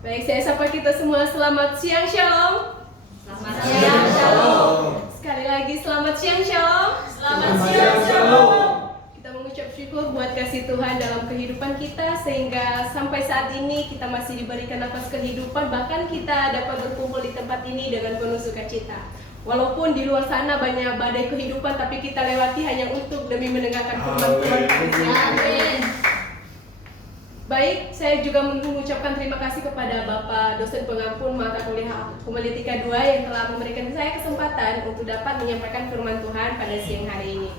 Baik, saya sapa kita semua. Selamat siang, Shalom. Selamat siang, Shalom. Sekali lagi, selamat siang, Shalom. Selamat siang, Shalom. Kita mengucap syukur buat kasih Tuhan dalam kehidupan kita, sehingga sampai saat ini kita masih diberikan nafas kehidupan, bahkan kita dapat berkumpul di tempat ini dengan penuh sukacita. Walaupun di luar sana banyak badai kehidupan, tapi kita lewati hanya untuk demi mendengarkan firman Tuhan. Amin. Baik, saya juga mengucapkan terima kasih kepada Bapak dosen pengampun mata kuliah Homiletika 2 yang telah memberikan saya kesempatan untuk dapat menyampaikan firman Tuhan pada siang hari ini.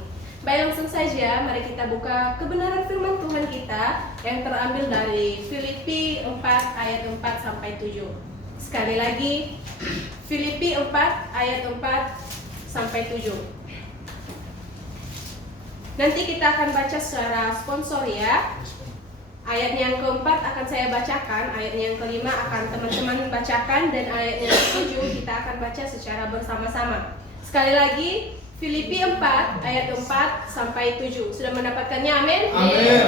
Baik, langsung saja mari kita buka kebenaran firman Tuhan kita yang terambil dari Filipi 4 ayat 4 sampai 7. Sekali lagi, Filipi 4 ayat 4 sampai 7. Nanti kita akan baca secara sponsor ya. Ayat yang keempat akan saya bacakan, ayat yang kelima akan teman-teman bacakan, dan ayat yang ketujuh kita akan baca secara bersama-sama. Sekali lagi, Filipi 4 ayat 4 sampai 7. Sudah mendapatkannya? Amin. Amin.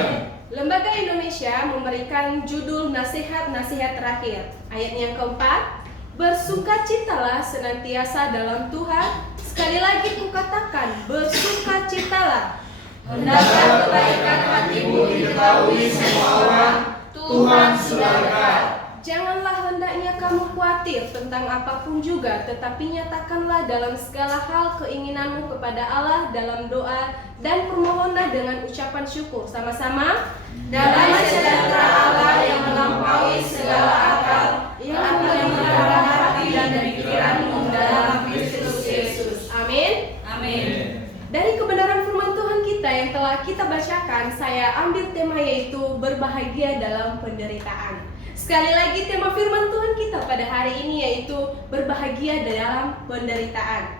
Lembaga Indonesia memberikan judul nasihat-nasihat terakhir. Ayat yang keempat, bersukacitalah senantiasa dalam Tuhan. Sekali lagi kukatakan, bersukacitalah. Hendaklah kebaikan hatimu diketahui semua orang, Tuhan sudah dekat. Janganlah hendaknya kamu khawatir tentang apapun juga, tetapi nyatakanlah dalam segala hal keinginanmu kepada Allah dalam doa dan permohonan dengan ucapan syukur. Sama-sama. Damai sejahtera Allah yang melampaui segala akal, yang akan menjaga hati dan pikiranmu dalam Kristus Yesus. Amin. Amin. Dari kebenaran firman Tuhan kita yang telah kita bacakan, saya ambil tema yaitu berbahagia dalam penderitaan. Sekali lagi tema firman Tuhan kita pada hari ini yaitu berbahagia dalam penderitaan.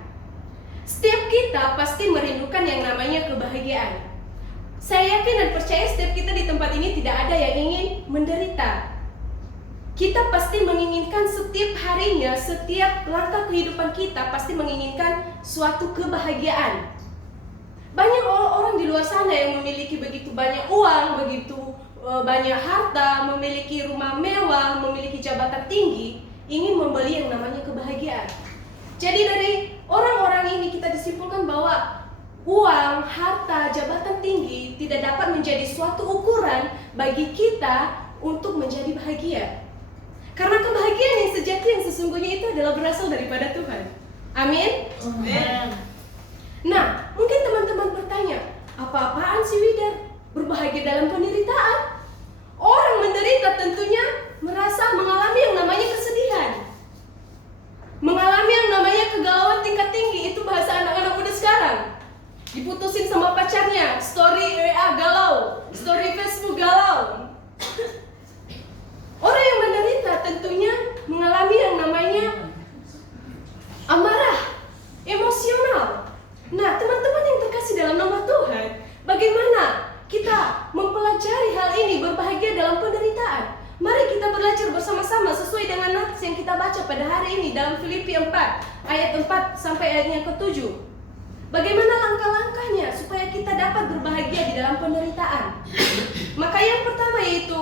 Setiap kita pasti merindukan yang namanya kebahagiaan. Saya yakin dan percaya setiap kita di tempat ini tidak ada yang ingin menderita. Kita pasti menginginkan setiap harinya, setiap langkah kehidupan kita pasti menginginkan suatu kebahagiaan. Banyak orang di luar sana yang memiliki begitu banyak uang, begitu banyak harta, memiliki rumah mewah, memiliki jabatan tinggi, ingin membeli yang namanya kebahagiaan. Jadi dari orang-orang ini kita disimpulkan bahwa uang, harta, jabatan tinggi tidak dapat menjadi suatu ukuran bagi kita untuk menjadi bahagia. Karena kebahagiaan yang sejati yang sesungguhnya itu adalah berasal daripada Tuhan. Amin. Amin. Nah, mungkin teman-teman bertanya, apa-apaan sih Wida berbahagia dalam penderitaan? Orang menderita tentunya merasa mengalami yang namanya kesedihan, mengalami yang namanya kegalauan tingkat tinggi. Itu bahasa anak-anak muda sekarang. Diputusin sama pacarnya, story WA galau, story Facebook galau. Orang yang menderita tentunya mengalami yang namanya amarah, emosional. Nah, teman-teman yang terkasih dalam nama Tuhan, bagaimana kita mempelajari hal ini berbahagia dalam penderitaan? Mari kita belajar bersama-sama sesuai dengan nats yang kita baca pada hari ini dalam Filipi 4 ayat 4 sampai ayat yang ke-7. Bagaimana langkah-langkahnya supaya kita dapat berbahagia di dalam penderitaan? Maka yang pertama yaitu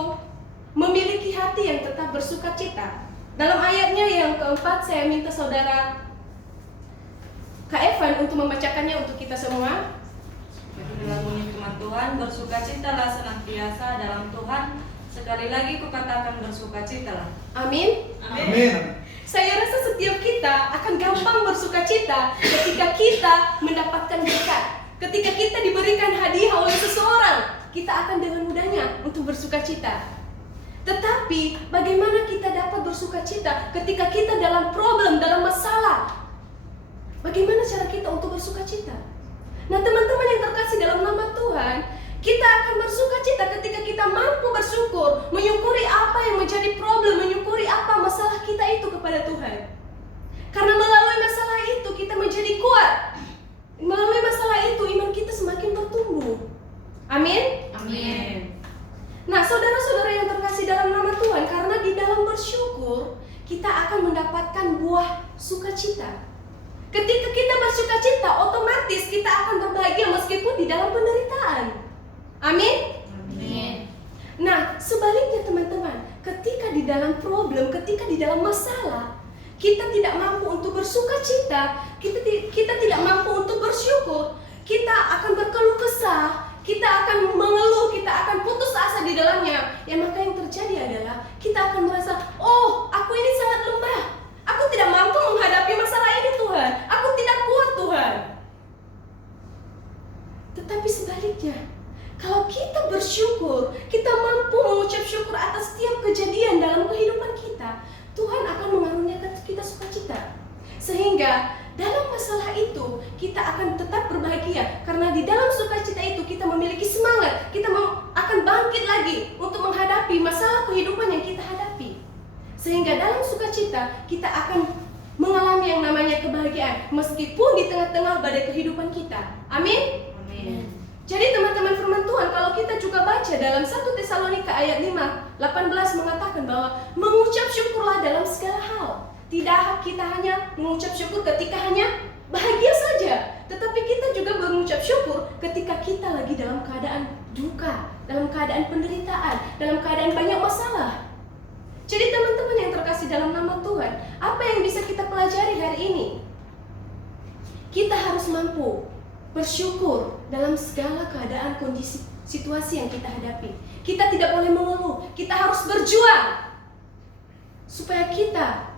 memiliki hati yang tetap bersukacita. Dalam ayatnya yang keempat, saya minta saudara Kak Evan untuk membacakannya untuk kita semua. Dalam bunyi firman Tuhan, bersukacitalah senantiasa dalam Tuhan. Sekali lagi kukatakan bersukacitalah. Amin. Amin. Saya rasa setiap kita akan gampang bersukacita ketika kita mendapatkan berkat. Ketika kita diberikan hadiah oleh seseorang, kita akan dengan mudahnya untuk bersukacita. Tetapi bagaimana kita dapat bersukacita ketika kita dalam problem, dalam masalah? Bagaimana cara kita untuk bersukacita? Nah, teman-teman yang terkasih dalam nama Tuhan, kita akan bersukacita ketika kita mampu bersyukur, menyukuri apa yang menjadi problem, menyukuri apa masalah kita itu kepada Tuhan. Karena melalui masalah itu kita menjadi kuat. Melalui masalah itu iman kita semakin bertumbuh. Amin. Amin. Nah, saudara-saudara yang terkasih dalam nama Tuhan, karena di dalam bersyukur kita akan mendapatkan buah sukacita. Ketika kita bersukacita, otomatis kita akan berbahagia meskipun di dalam penderitaan. Amin. Amin. Nah, sebaliknya teman-teman, ketika di di dalam problem, ketika di dalam masalah, kita tidak mampu untuk bersuka cita, kita tidak mampu untuk bersyukur, kita akan berkeluh kesah, kita akan mengeluh, kita akan putus asa di dalamnya. Ya maka yang terjadi adalah kita akan merasa, oh aku ini sangat lemah, aku tidak mampu menghadapi masalah ini Tuhan, aku tidak kuat Tuhan. Tetapi sebaliknya, kalau kita bersyukur, kita mampu mengucap syukur atas setiap kejadian dalam kehidupan kita, Tuhan akan mengaruniakan kita sukacita. Sehingga dalam masalah itu kita akan tetap berbahagia, karena di dalam sukacita itu kita memiliki semangat, kita akan bangkit lagi untuk menghadapi masalah kehidupan yang kita hadapi. Sehingga dalam sukacita kita akan mengalami yang namanya kebahagiaan meskipun di tengah-tengah badai kehidupan kita. Amin. Jadi teman-teman firman Tuhan, kalau kita juga baca dalam 1 Tesalonika ayat 5:18 mengatakan bahwa mengucap syukurlah dalam segala hal. Tidak kita hanya mengucap syukur ketika hanya bahagia saja, tetapi kita juga mengucap syukur ketika kita lagi dalam keadaan duka, dalam keadaan penderitaan, dalam keadaan banyak masalah. Jadi teman-teman yang terkasih dalam nama Tuhan, apa yang bisa kita pelajari hari ini? Kita harus mampu bersyukur dalam segala keadaan, kondisi, situasi yang kita hadapi. Kita tidak boleh mengeluh, kita harus berjuang supaya kita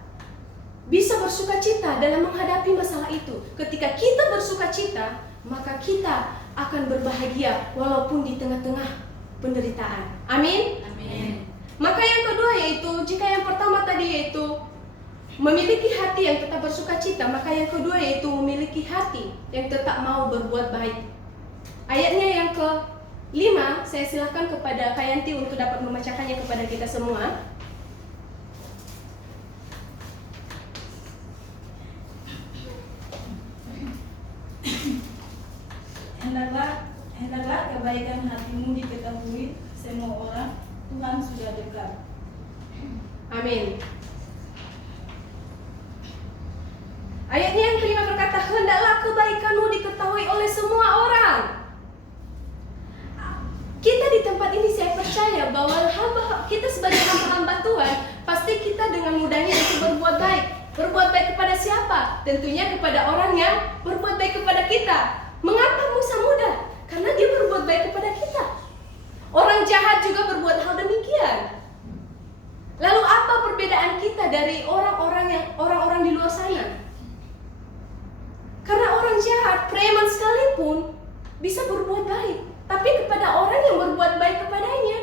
bisa bersuka cita dalam menghadapi masalah itu. Ketika kita bersuka cita, maka kita akan berbahagia walaupun di tengah-tengah penderitaan. Amin. Amin. Maka yang kedua yaitu, jika yang pertama tadi yaitu memiliki hati yang tetap bersuka cita, maka yang kedua yaitu memiliki hati yang tetap mau berbuat baik. Ayatnya yang ke-5, saya silakan kepada Kak Yanti untuk dapat membacakannya kepada kita semua. Hendaklah kebaikan hatimu diketahui semua orang, Tuhan sudah dekat. Amin. Ayatnya yang kelima berkata, hendaklah kebaikanmu diketahui oleh semua orang. Kita di tempat ini saya percaya bahwa kita sebagai hamba-hamba Tuhan, pasti kita dengan mudahnya itu berbuat baik. Berbuat baik kepada siapa? Tentunya kepada orang yang berbuat baik kepada kita. Mengapa bisa mudah? Karena dia berbuat baik kepada kita. Orang jahat juga berbuat hal demikian. Lalu apa perbedaan kita dari orang-orang di luar sana? Karena orang jahat, preman sekalipun bisa berbuat baik, tapi kepada orang yang berbuat baik kepadanya.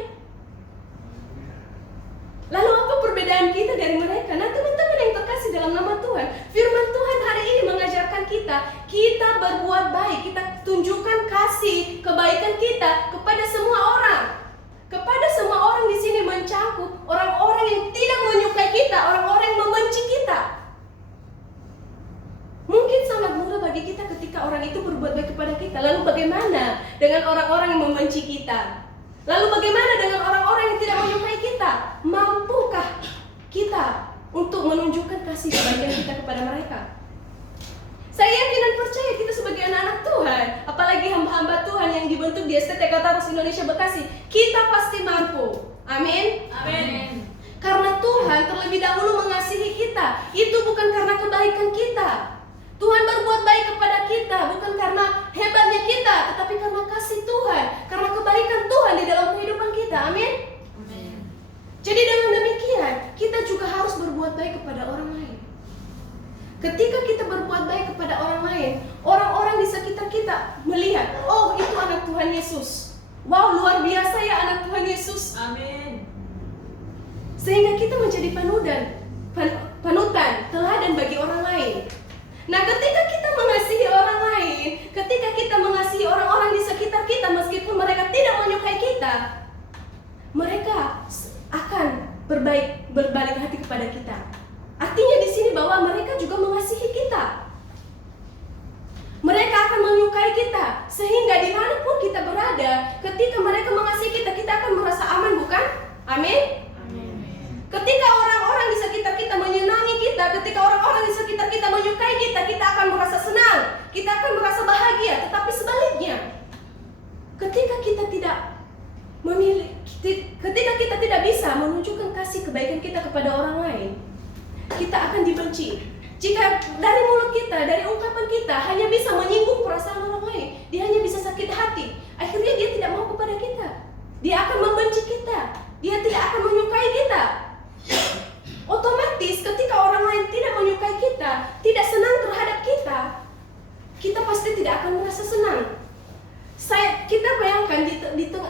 Lalu apa perbedaan kita dari mereka? Nah teman-teman yang terkasih dalam nama Tuhan, firman Tuhan hari ini mengajarkan kita berbuat baik, kita tunjukkan kasih, kebaikan kita kepada semua orang. Kepada semua orang di sini mencakup orang-orang yang tidak menyukai kita, orang-orang yang membenci kita. Mungkin sangat mudah bagi kita ketika orang itu berbuat baik kepada kita. Lalu bagaimana dengan orang-orang yang membenci kita? Lalu bagaimana dengan orang-orang yang tidak menyukai kita? Mampukah kita untuk menunjukkan kasih kebaikan kita kepada mereka? Saya yakin dan percaya kita sebagai anak-anak Tuhan, apalagi hamba-hamba Tuhan yang dibentuk di STT Kataros Indonesia Bekasi, kita pasti mampu. Amin. Amin. Karena Tuhan terlebih dahulu mengasihi kita. Itu bukan karena kebaikan kita. Tuhan berbuat baik kepada kita bukan karena hebatnya kita, tetapi karena kasih Tuhan, karena kebaikan Tuhan di dalam kehidupan kita. Amin. Amin. Jadi dengan demikian, kita juga harus berbuat baik kepada orang lain. Ketika kita berbuat baik kepada orang lain, orang-orang di sekitar kita melihat, oh itu anak Tuhan Yesus. Wow, luar biasa ya anak Tuhan Yesus. Amin. Sehingga kita menjadi panutan, teladan bagi orang lain. Nah, ketika kita mengasihi orang lain, ketika kita mengasihi orang-orang di sekitar kita, meskipun mereka tidak menyukai kita, mereka akan berbalik hati kepada kita. Artinya di sini bahwa mereka juga mengasihi kita. Mereka akan menyukai kita, sehingga dimanapun kita berada, ketika mereka mengasihi kita, kita akan merasa aman, bukan? Amin. Ketika orang-orang di sekitar kita menyenangi kita, ketika orang-orang di sekitar kita menyukai kita, kita akan merasa senang, kita akan merasa bahagia. Tetapi sebaliknya, ketika kita tidak bisa menunjukkan kasih kebaikan kita kepada orang lain, kita akan dibenci. Jika dari mulut kita, dari ungkapan kita hanya bisa menyinggung perasaan orang lain, dia hanya bisa sakit hati, akhirnya dia tidak mau kepada kita. Dia akan membenci kita, dia tidak akan menyukai kita. Otomatis ketika orang lain tidak menyukai kita, tidak senang terhadap kita, kita pasti tidak akan merasa senang. Kita bayangkan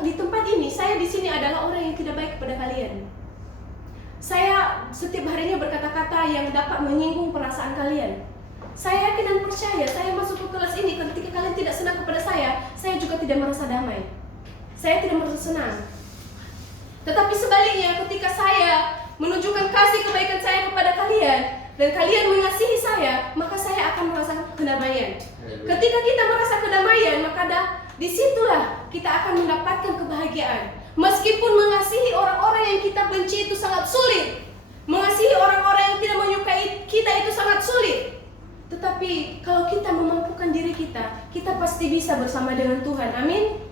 di tempat ini, saya di sini adalah orang yang tidak baik kepada kalian. Saya setiap harinya berkata-kata yang dapat menyinggung perasaan kalian. Saya yakin dan percaya, saya masuk ke kelas ini ketika kalian tidak senang kepada saya juga tidak merasa damai. Saya tidak merasa senang. Tetapi sebaliknya, ketika saya menunjukkan kasih kebaikan saya kepada kalian dan kalian mengasihi saya, maka saya akan merasakan kedamaian. Ketika kita merasa kedamaian, maka disitulah kita akan mendapatkan kebahagiaan. Meskipun mengasihi orang-orang yang kita benci itu sangat sulit, mengasihi orang-orang yang tidak menyukai kita itu sangat sulit, tetapi kalau kita memampukan diri kita, kita pasti bisa bersama dengan Tuhan. Amin.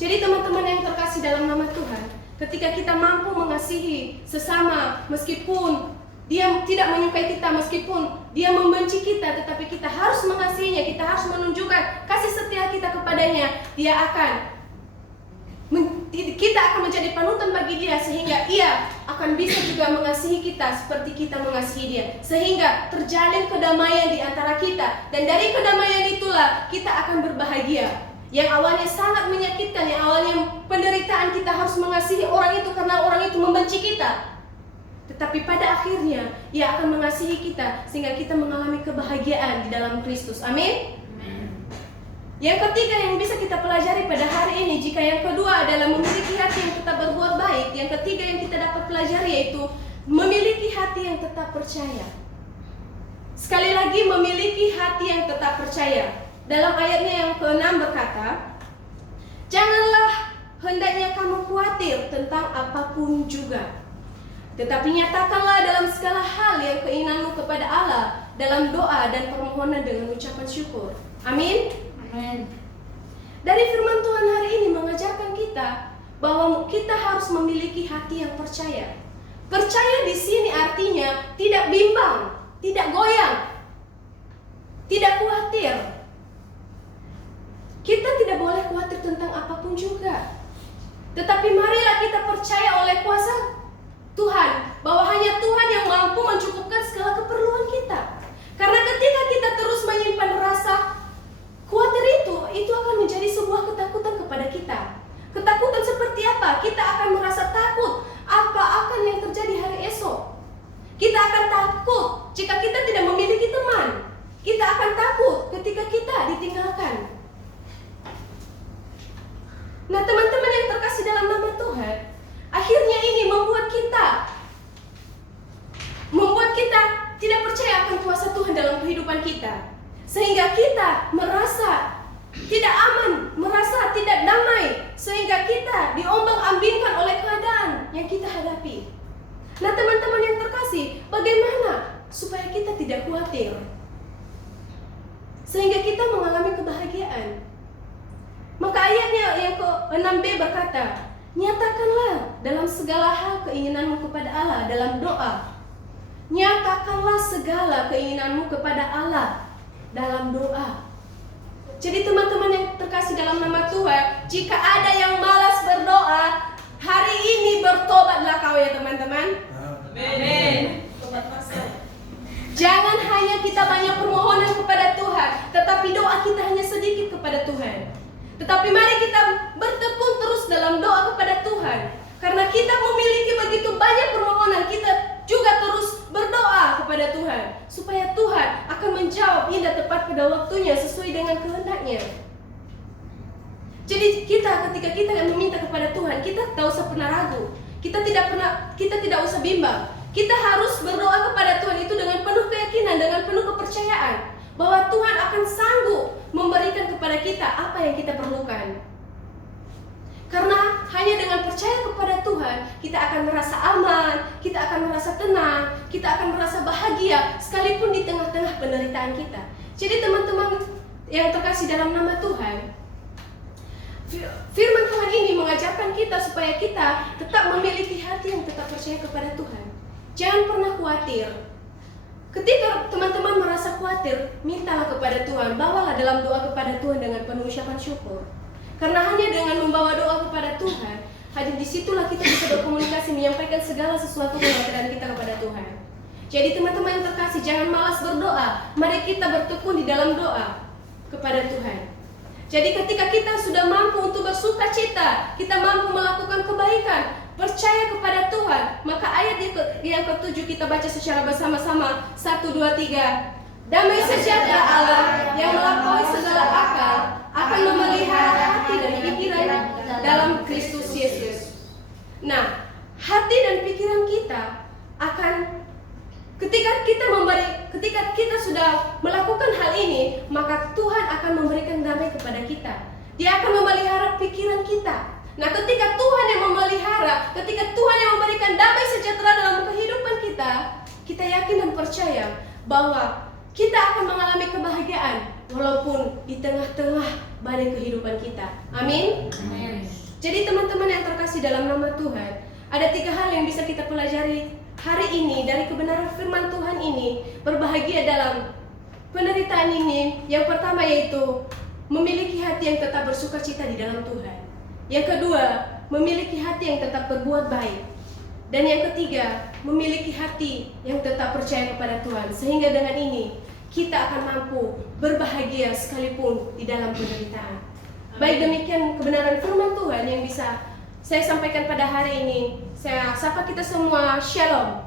Jadi teman-teman yang terkasih dalam nama Tuhan, ketika kita mampu mengasihi sesama, meskipun dia tidak menyukai kita, meskipun dia membenci kita, tetapi kita harus mengasihinya, kita harus menunjukkan kasih setia kita kepadanya. Kita akan menjadi panutan bagi dia, sehingga ia akan bisa juga mengasihi kita seperti kita mengasihi dia, sehingga terjalin kedamaian di antara kita. Dan dari kedamaian itulah kita akan berbahagia. Yang awalnya sangat menyakitkan, yang awalnya penderitaan, kita harus mengasihi orang itu karena orang itu membenci kita. Tetapi pada akhirnya ia akan mengasihi kita sehingga kita mengalami kebahagiaan di dalam Kristus. Amin. Yang ketiga yang bisa kita pelajari pada hari ini, jika yang kedua adalah memiliki hati yang tetap berbuat baik, yang ketiga yang kita dapat pelajari yaitu memiliki hati yang tetap percaya. Sekali lagi, memiliki hati yang tetap percaya. Dalam ayatnya yang ke-6 berkata, janganlah hendaknya kamu khawatir tentang apapun juga, tetapi nyatakanlah dalam segala hal yang keinginanmu kepada Allah dalam doa dan permohonan dengan ucapan syukur. Amin. Amin. Dari firman Tuhan hari ini mengajarkan kita bahwa kita harus memiliki hati yang percaya. Percaya di sini artinya tidak bimbang, tidak goyang, tidak khawatir. Kita tidak boleh khawatir tentang apapun juga. Tetapi marilah kita percaya oleh kuasa Tuhan, bahwa hanya Tuhan yang mampu mencukupkan segala keperluan kita. Karena ketika kita terus menyimpan rasa khawatir itu akan menjadi sebuah ketakutan kepada kita. Ketakutan seperti apa? Kita akan merasa takut apa akan yang terjadi hari esok. Kita akan takut jika kita tidak memiliki teman. Kita akan takut ketika kita ditinggalkan. Nah, teman-teman yang terkasih dalam nama Tuhan, akhirnya ini membuat kita tidak percaya akan kuasa Tuhan dalam kehidupan kita, sehingga kita merasa tidak aman, merasa tidak damai, sehingga kita diombang-ambingkan oleh keadaan yang kita hadapi. Nah, teman-teman yang terkasih, bagaimana supaya kita tidak khawatir sehingga kita mengalami kebahagiaan? Maka ayatnya yang ke-6b berkata, nyatakanlah dalam segala hal keinginanmu kepada Allah dalam doa. Nyatakanlah segala keinginanmu kepada Allah dalam doa. Jadi teman-teman yang terkasih dalam nama Tuhan, jika ada yang malas berdoa, hari ini bertobatlah kau ya teman-teman. Amin. Jangan hanya kita banyak permohonan kepada Tuhan, tetapi doa kita hanya sedikit kepada Tuhan. Tetapi mari kita bertekun terus dalam doa kepada Tuhan. Karena kita memiliki begitu banyak permohonan, kita juga terus berdoa kepada Tuhan, supaya Tuhan akan menjawab indah tepat pada waktunya sesuai dengan kehendaknya. Jadi ketika kita meminta kepada Tuhan, kita tidak usah pernah ragu. Kita tidak usah bimbang. Kita harus berdoa kepada Tuhan itu dengan penuh keyakinan, dengan penuh kepercayaan bahwa Tuhan akan sanggup memberikan kepada kita apa yang kita perlukan. Karena hanya dengan percaya kepada Tuhan, kita akan merasa aman, kita akan merasa tenang, kita akan merasa bahagia sekalipun di tengah-tengah penderitaan kita. Jadi teman-teman yang terkasih dalam nama Tuhan, Firman Tuhan ini mengajarkan kita supaya kita tetap memiliki hati yang tetap percaya kepada Tuhan. Jangan pernah khawatir. Ketika teman-teman merasa khawatir, mintalah kepada Tuhan, bawalah dalam doa kepada Tuhan dengan penuh ucapan syukur. Karena hanya dengan membawa doa kepada Tuhan, hanya disitulah kita bisa berkomunikasi, menyampaikan segala sesuatu kekhawatiran kita kepada Tuhan. Jadi teman-teman yang terkasih, jangan malas berdoa. Mari kita bertekun di dalam doa kepada Tuhan. Jadi ketika kita sudah mampu untuk bersuka cita, kita mampu melakukan kebaikan, percaya kepada Tuhan, maka ayat yang ke-7 kita baca secara bersama-sama. 1, 2, 3. Damai sejahtera Allah yang melampaui segala akal akan memelihara hati dan pikiran dalam Kristus Yesus. Nah, hati dan pikiran kita akan ketika kita sudah melakukan hal ini, maka Tuhan akan memberikan damai kepada kita. Dia akan memelihara pikiran kita. Nah, ketika Tuhan yang memelihara, ketika Tuhan yang memberikan damai sejahtera dalam kehidupan kita, kita yakin dan percaya bahwa kita akan mengalami kebahagiaan walaupun di tengah-tengah badai kehidupan kita. Amin. Jadi teman-teman yang terkasih dalam nama Tuhan, ada 3 hal yang bisa kita pelajari hari ini dari kebenaran firman Tuhan ini. Berbahagia dalam penderitaan ini. Yang pertama yaitu memiliki hati yang tetap bersuka cita di dalam Tuhan. Yang kedua, memiliki hati yang tetap berbuat baik. Dan yang ketiga, memiliki hati yang tetap percaya kepada Tuhan. Sehingga dengan ini kita akan mampu berbahagia sekalipun di dalam penderitaan. Baik, demikian kebenaran firman Tuhan yang bisa saya sampaikan pada hari ini. Saya sapa kita semua, Shalom.